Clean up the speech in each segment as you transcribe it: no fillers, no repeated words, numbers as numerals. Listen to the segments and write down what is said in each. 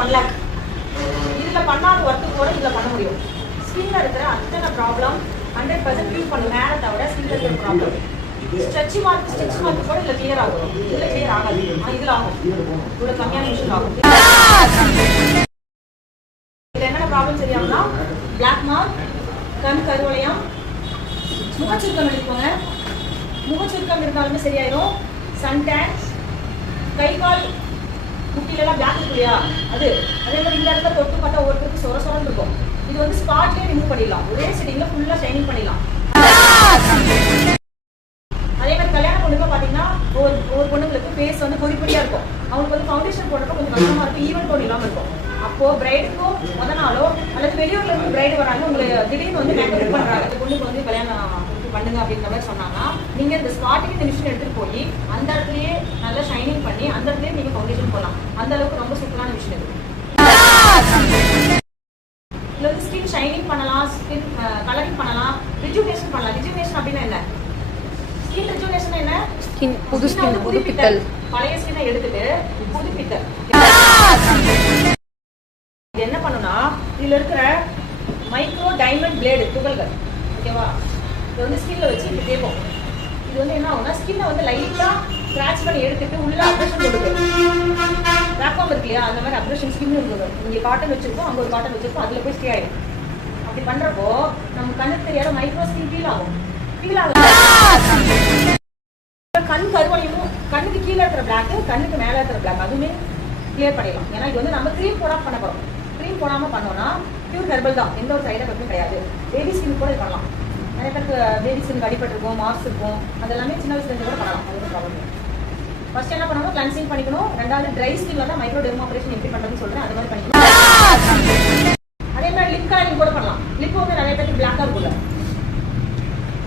1 lakh. இதுல பண்ணாத work கூட இதுல பண்ண முடியும். ஸ்கின்ல இருக்கிற அத்தனை ப்ராப்ளம் 100% கியூர் பண்ண மேல தவிர ஸ்கின்ல இருக்கிற ப்ராப்ளம் ஸ்ட்ரெச் மார்க் கூட இதுல கிளியர் ஆகும். இதுல கிளியர் ஆகாது. ஆனா இதுல ஆகும். இவ்வளவு கம்மியான விஷயம் ஆகும். இதுல என்னென்ன ப்ராப்ளம் சரியாகும்னா பிளாக் மார்க், கண் கருவளையம், முகச்சுருக்கம் எடுப்போங்க. முகச்சுருக்கம் இருந்தாலுமே சரியாயிரும். சன் டேன், கை கால் முட்டிலெல்லாம் பிளாக் இருக்கு இல்லையா அது அதே மாதிரி இந்த இடத்துல தொட்டு பார்த்தா ஒவ்வொருத்தருக்கு சொர சொரன்னு இருக்கும். இது வந்து ஸ்பாட்லேயே ரிமூவ் பண்ணிடலாம். ஒரே செட்டிங்ல ஃபுல்லா ஷைனிங் பண்ணிடலாம். அதே மாதிரி கல்யாண பொண்ணுங்க பாத்தீங்கன்னா ஒரு பொண்ணுங்களுக்கு ஃபேஸ் வந்து பொறிப்பொடியா இருக்கும். அவங்களுக்கு வந்து ஃபவுண்டேஷன் போடுறப்ப கொஞ்சம் கஷ்டமா இருக்கும். ஈவன் டோன் இல்லாம இருக்கும். அப்போ பிரைடுக்கும் முத நாளோ அல்லது வெளியூர்ல இருந்து பிரைடு வராங்க, உங்களுக்கு திடீர்னு வந்து மேக்கப் பண்றாங்க, அந்த பொண்ணுக்கு வந்து கல்யாணம் பண்ணுங்க அப்படின்ற மாதிரி சொன்னாங்கன்னா நீங்க இந்த ஸ்பாட்டுக்கு இந்த மிஷின் எடுத்துட்டு போய் அந்த இடத்துலயே நல்லா ஷைனிங் பண்ணி அந்த இடத்துலயே நீங்க ஃபவுண்டேஷன் போடலாம். அந்த அளவுக்கு ரொம்ப சூப்பரான மிஷின் இது. இதுல வந்து ஸ்கின் ஷைனிங் பண்ணலாம், ஸ்கின் கலரிங் பண்ணலாம், ரிஜுவினேஷன் பண்ணலாம். ரிஜுவினேஷன் அப்படின்னா என்ன? ஸ்கின் ரிஜுவினேஷன் என்ன? ஸ்கின் புது ஸ்கின் புதுப்பித்தல். பழைய ஸ்கின்னை எடுத்துட்டு புதுப்பித்தல். இது என்ன பண்ணுனா இதுல இருக்கிற மைக்ரோ டைமண்ட் பிளேடு துகள்கள், ஓகேவா, இது வந்து ஸ்கின்ல வச்சு இப்படி தேய்ப்போம். இது வந்து என்ன ஆகும்னா ஸ்கின்னை வந்து லைட்டா ஸ்க்ராட்ச் பண்ணி எடுத்துட்டு உள்ள அப்ரேஷன் கொடுக்கும். வேக்கம் இருக்கு இல்லையா, அந்த மாதிரி அப்ரேஷன் ஸ்கின் இருக்குது. இங்கே காட்டன் வச்சிருக்கோம், அங்கே ஒரு காட்டன் வச்சிருக்கோம், அதுல போய் ஸ்டே ஆயிடும். அப்படி பண்றப்போ நம்ம கண்ணுக்கு தெரியாத மைக்ரோ ஸ்கின் ஃபீல் ஆகும். கண் கருவளையமும் கண்ணுக்கு கீழே இருக்கிற பிளாக், கண்ணுக்கு மேல இருக்கிற பிளாக் அதுவுமே கிளியர் பண்ணிடலாம். ஏன்னா இது வந்து நம்ம க்ரீம் போடாம பண்ண போறோம். க்ரீம் போடாம பண்ணோம்னா பியூர் ஹெர்பல் தான், எந்த ஒரு சைடு எஃபெக்டும் கிடையாது. பேபி ஸ்கின் கூட பண்ணலாம். நிறைய பேருக்கு பேபி ஸ்கின் அடிபட்டிருக்கும், மார்க்ஸ் இருக்கும், அதெல்லாமே சின்ன வயசுல இருந்து கூட பண்ணலாம். அது ஒரு ப்ராப்ளம். ஃபர்ஸ்ட் என்ன பண்ணணும், கிளன்சிங் பண்ணிக்கணும். ரெண்டாவது ட்ரை ஸ்கின்ல தான் மைக்ரோ டெர்மா ஆபரேஷன் எப்படி பண்றதுன்னு சொல்றேன், அது மாதிரி பண்ணிக்கணும். அதே மாதிரி லிப் கலரிங் கூட பண்ணலாம். லிப் வந்து நிறைய பேருக்கு பிளாக்கா இருக்கும்ல,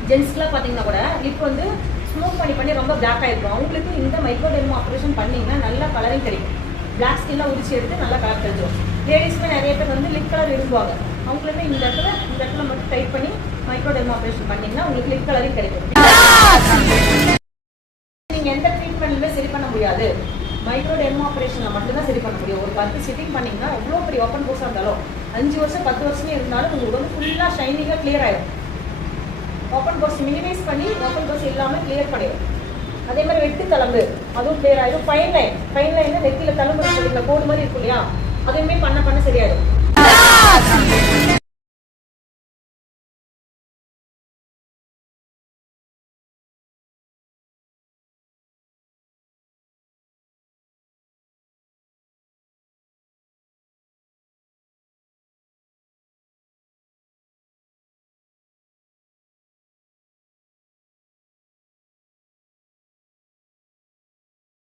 ஜென்ஸ்க்குலாம் பார்த்தீங்கன்னா கூட லிப் வந்து ஸ்மோக் பண்ணி ரொம்ப பிளாக் ஆயிருக்கும். அவங்களுக்கு இந்த மைக்ரோ டெர்மா ஆபரேஷன் பண்ணீங்கன்னா நல்லா கலரிங் கிடைக்கும். பிளாக் ஸ்கின்லாம் உரிச்சு எடுத்து நல்லா கலர் தெரிஞ்சிடும். லேடிஸ்மே நிறைய பேர் வந்து லிப் கலர் விரும்புவாங்க. அவங்களுக்கு இந்த இடத்துல மட்டும் டைப் பண்ணி மைக்ரோ டெர்மா ஆபரேஷன் பண்ணீங்கன்னா உங்களுக்கு லிப் கலரிங் கிடைக்கும். நீங்க எந்த ட்ரீட்மெண்ட்லுமே சரி பண்ண முடியாது, மைக்ரோ டெர்மா ஆபரேஷன்ல மட்டும்தான் சரி பண்ண முடியும். ஒரு 10 சிட்டிங் பண்ணீங்கன்னா எவ்வளோ பெரிய ஓப்பன் கோர்ஸாக இருந்தாலும் 5 வருஷம் 10 வருஷமே இருந்தாலும் உங்களுக்கு வந்து ஃபுல்லா ஷைனிங்கா கிளியர் ஆயிடும். ஓப்பன் கோர்ஸ் மினிமைஸ் பண்ணி ஓப்பன் கோர்ஸ் இல்லாம கிளியர் பண்ணிடும். அதே மாதிரி வெட்டு தளம்பு அதுவும் கிளியர் ஆயிடும். ஃபைன் லைன் நெத்தியில தளம்பு கோடு மாதிரி இருக்கும் இல்லையா, அதுவுமே பண்ண சரியாயிடும்.